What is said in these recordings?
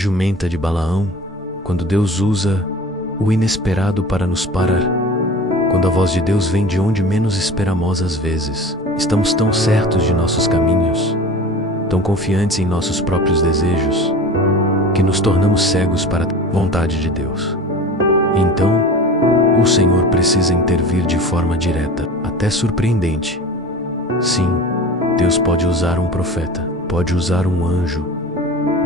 jumenta de Balaão, quando Deus usa o inesperado para nos parar. Quando a voz de Deus vem de onde menos esperamos às vezes. Estamos tão certos de nossos caminhos, tão confiantes em nossos próprios desejos, que nos tornamos cegos para a vontade de Deus. Então, o Senhor precisa intervir de forma direta, até surpreendente. Sim, Deus pode usar um profeta, pode usar um anjo,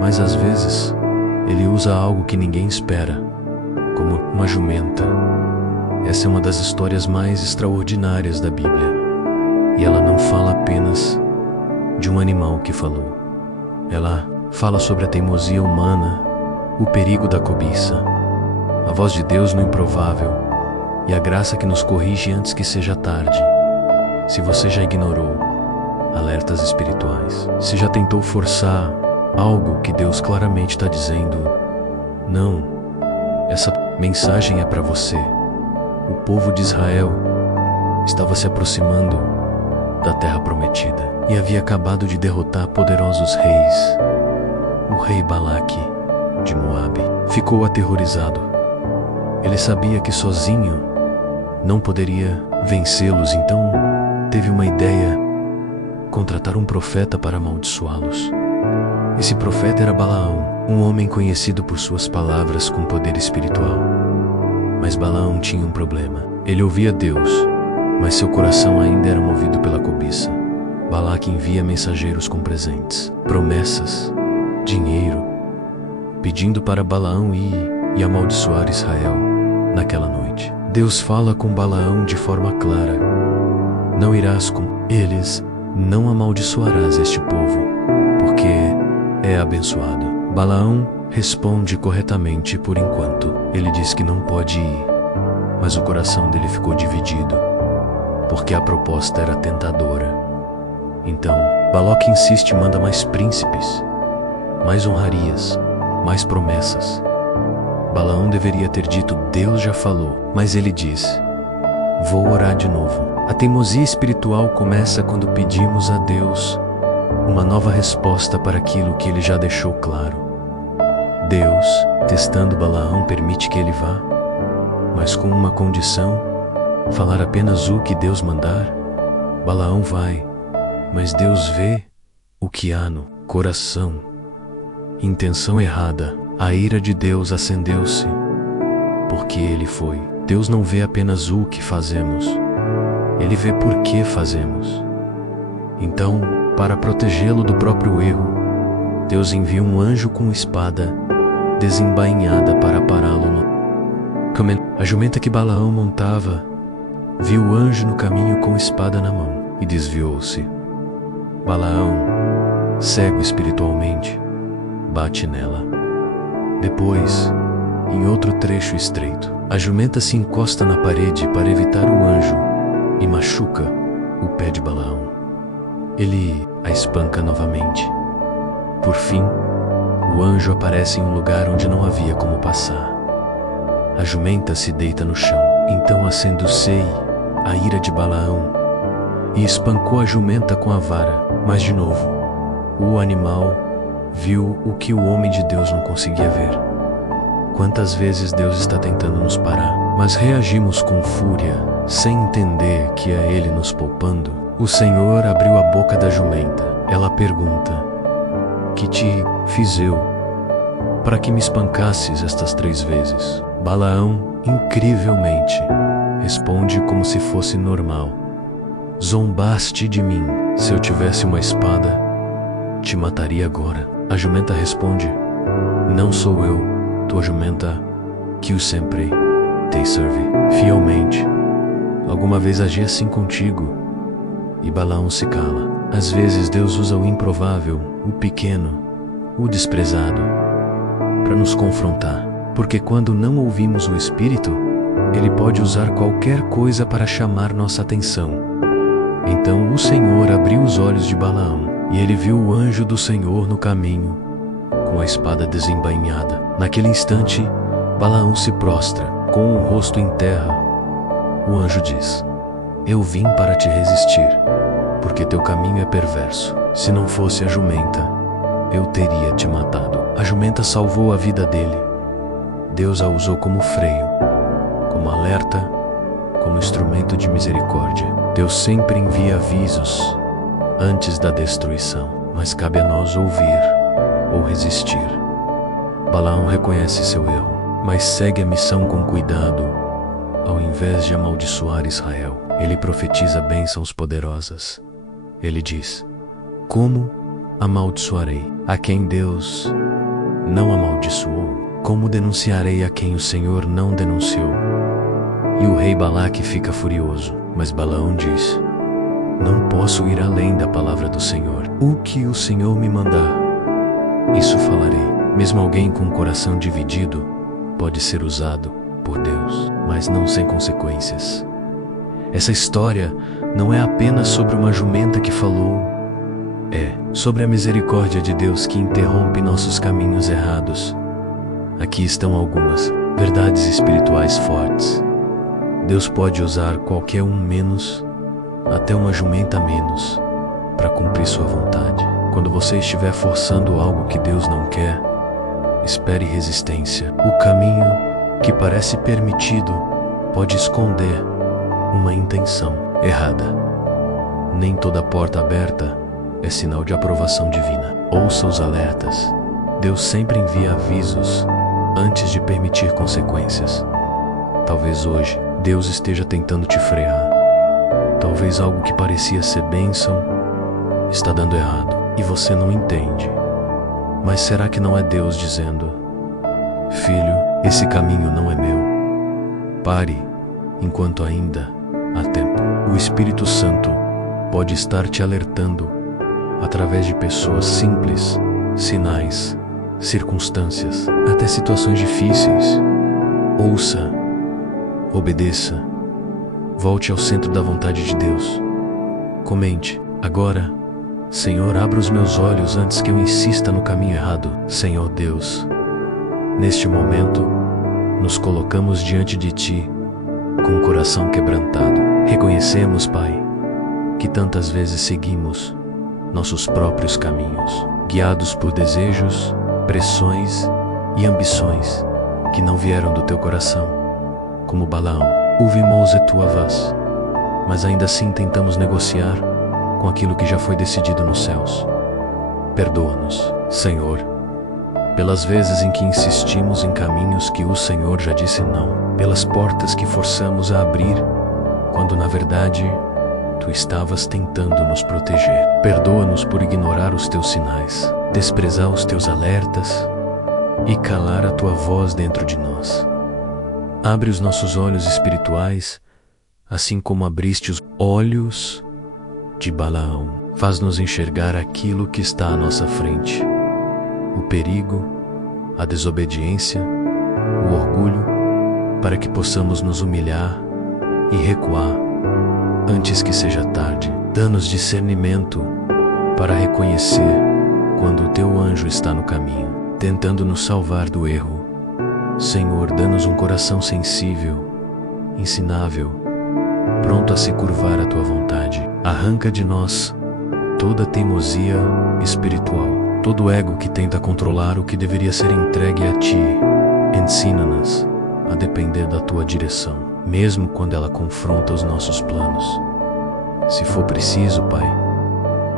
mas às vezes, Ele usa algo que ninguém espera, como uma jumenta. Essa é uma das histórias mais extraordinárias da Bíblia. E ela não fala apenas de um animal que falou. Ela fala sobre a teimosia humana, o perigo da cobiça, a voz de Deus no improvável e a graça que nos corrige antes que seja tarde. Se você já ignorou alertas espirituais, se já tentou forçar algo que Deus claramente está dizendo, não, essa mensagem é para você. O povo de Israel estava se aproximando da terra prometida e havia acabado de derrotar poderosos reis. O rei Balaque de Moabe ficou aterrorizado. Ele sabia que sozinho não poderia vencê-los, então teve uma ideia: contratar um profeta para amaldiçoá-los. Esse profeta era Balaão, um homem conhecido por suas palavras com poder espiritual. Mas Balaão tinha um problema. Ele ouvia Deus, mas seu coração ainda era movido pela cobiça. Balaque envia mensageiros com presentes, promessas, dinheiro, pedindo para Balaão ir e amaldiçoar Israel naquela noite. Deus fala com Balaão de forma clara: não irás com eles, não amaldiçoarás este povo, porque é abençoado. Balaão responde corretamente por enquanto. Ele diz que não pode ir, mas o coração dele ficou dividido, porque a proposta era tentadora. Então, Balaque insiste e manda mais príncipes, mais honrarias, mais promessas. Balaão deveria ter dito: Deus já falou, mas ele diz: vou orar de novo. A teimosia espiritual começa quando pedimos a Deus uma nova resposta para aquilo que Ele já deixou claro. Deus, testando Balaão, permite que ele vá, mas com uma condição: falar apenas o que Deus mandar. Balaão vai, mas Deus vê o que há no coração. Intenção errada. A ira de Deus acendeu-se, porque ele foi. Deus não vê apenas o que fazemos, Ele vê por que fazemos. Então, para protegê-lo do próprio erro, Deus envia um anjo com espada desembainhada para pará-lo no caminho. A jumenta que Balaão montava viu o anjo no caminho com espada na mão e desviou-se. Balaão, cego espiritualmente, bate nela. Depois, em outro trecho estreito, a jumenta se encosta na parede para evitar o anjo e machuca o pé de Balaão. Ele a espanca novamente. Por fim, o anjo aparece em um lugar onde não havia como passar. A jumenta se deita no chão. Então acendeu-se a ira de Balaão e espancou a jumenta com a vara. Mas de novo, o animal viu o que o homem de Deus não conseguia ver. Quantas vezes Deus está tentando nos parar, mas reagimos com fúria, sem entender que é Ele nos poupando? O Senhor abriu a boca da jumenta. Ela pergunta: que te fiz eu, para que me espancasses estas 3 vezes? Balaão, incrivelmente, responde como se fosse normal: zombaste de mim. Se eu tivesse uma espada, te mataria agora. A jumenta responde: não sou eu, tua jumenta, que o sempre te serve fielmente. Alguma vez agi assim contigo? E Balaão se cala. Às vezes Deus usa o improvável, o pequeno, o desprezado, para nos confrontar. Porque quando não ouvimos o Espírito, Ele pode usar qualquer coisa para chamar nossa atenção. Então o Senhor abriu os olhos de Balaão, e ele viu o anjo do Senhor no caminho, com a espada desembainhada. Naquele instante, Balaão se prostra, com o rosto em terra. O anjo diz: eu vim para te resistir, porque teu caminho é perverso. Se não fosse a jumenta, eu teria te matado. A jumenta salvou a vida dele. Deus a usou como freio, como alerta, como instrumento de misericórdia. Deus sempre envia avisos antes da destruição, mas cabe a nós ouvir ou resistir. Balaão reconhece seu erro, mas segue a missão com cuidado, ao invés de amaldiçoar Israel. Ele profetiza bênçãos poderosas. Ele diz: como amaldiçoarei a quem Deus não amaldiçoou? Como denunciarei a quem o Senhor não denunciou? E o rei Balaque fica furioso, mas Balaão diz: não posso ir além da palavra do Senhor. O que o Senhor me mandar, isso falarei. Mesmo alguém com o coração dividido pode ser usado por Deus, mas não sem consequências. Essa história não é apenas sobre uma jumenta que falou, é sobre a misericórdia de Deus que interrompe nossos caminhos errados. Aqui estão algumas verdades espirituais fortes. Deus pode usar qualquer um menos, até uma jumenta menos, para cumprir sua vontade. Quando você estiver forçando algo que Deus não quer, espere resistência. O caminho que parece permitido pode esconder uma intenção errada. Nem toda porta aberta é sinal de aprovação divina. Ouça os alertas. Deus sempre envia avisos antes de permitir consequências. Talvez hoje Deus esteja tentando te frear. Talvez algo que parecia ser bênção está dando errado e você não entende. Mas será que não é Deus dizendo: filho, esse caminho não é meu. Pare enquanto ainda há tempo. O Espírito Santo pode estar te alertando através de pessoas simples, sinais, circunstâncias, até situações difíceis. Ouça, obedeça, volte ao centro da vontade de Deus. Comente: agora, Senhor, abra os meus olhos antes que eu insista no caminho errado. Senhor Deus, neste momento, nos colocamos diante de Ti com o coração quebrantado. Reconhecemos, Pai, que tantas vezes seguimos nossos próprios caminhos, guiados por desejos, pressões e ambições que não vieram do Teu coração, como Balaão. Ouvimos a Tua voz, mas ainda assim tentamos negociar com aquilo que já foi decidido nos céus. Perdoa-nos, Senhor, pelas vezes em que insistimos em caminhos que o Senhor já disse não, pelas portas que forçamos a abrir, quando na verdade Tu estavas tentando nos proteger. Perdoa-nos por ignorar os Teus sinais, desprezar os Teus alertas e calar a Tua voz dentro de nós. Abre os nossos olhos espirituais, assim como abriste os olhos de Balaão. Faz-nos enxergar aquilo que está à nossa frente: o perigo, a desobediência, o orgulho, para que possamos nos humilhar e recuar antes que seja tarde. Dá-nos discernimento para reconhecer quando o Teu anjo está no caminho, tentando nos salvar do erro. Senhor, dá-nos um coração sensível, ensinável, pronto a se curvar à Tua vontade. Arranca de nós toda teimosia espiritual, todo ego que tenta controlar o que deveria ser entregue a Ti. Ensina-nos a depender da Tua direção, mesmo quando ela confronta os nossos planos. Se for preciso, Pai,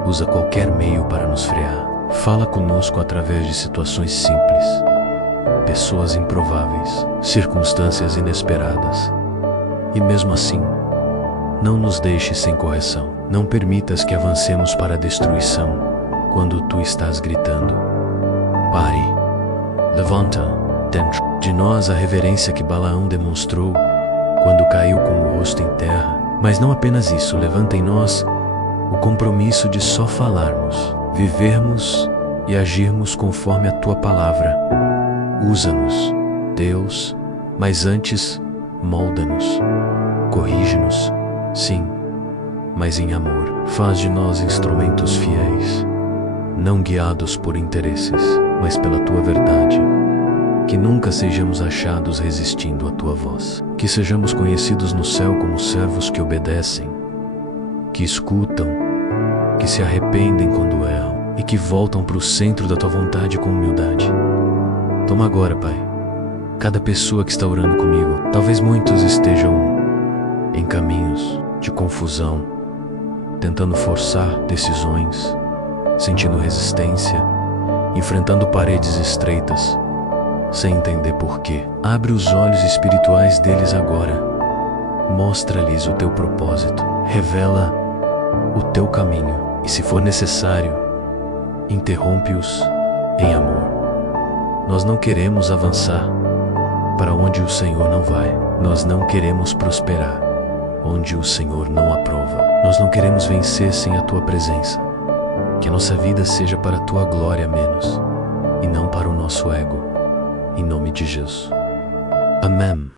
usa qualquer meio para nos frear. Fala conosco através de situações simples, pessoas improváveis, circunstâncias inesperadas. E mesmo assim, não nos deixes sem correção. Não permitas que avancemos para a destruição quando Tu estás gritando: pare. Levanta dentro de nós a reverência que Balaão demonstrou quando caiu com o rosto em terra. Mas não apenas isso, levanta em nós o compromisso de só falarmos, vivermos e agirmos conforme a Tua palavra. Usa-nos, Deus, mas antes molda-nos, corrige-nos, sim, mas em amor. Faz de nós instrumentos fiéis, não guiados por interesses, mas pela Tua verdade. Que nunca sejamos achados resistindo à Tua voz. Que sejamos conhecidos no céu como servos que obedecem, que escutam, que se arrependem quando erram. e que voltam para o centro da tua vontade com humildade. Toma agora, Pai, cada pessoa que está orando comigo. Talvez muitos estejam em caminhos de confusão, tentando forçar decisões, sentindo resistência, enfrentando paredes estreitas, sem entender porquê. Abre os olhos espirituais deles agora. Mostra-lhes o teu propósito. Revela o teu caminho. E se for necessário, interrompe-os em amor. Nós não queremos avançar para onde o Senhor não vai. Nós não queremos prosperar onde o Senhor não aprova. Nós não queremos vencer sem a tua presença. Que a nossa vida seja para a tua glória menos, e não para o nosso ego. Em nome de Jesus. Amém.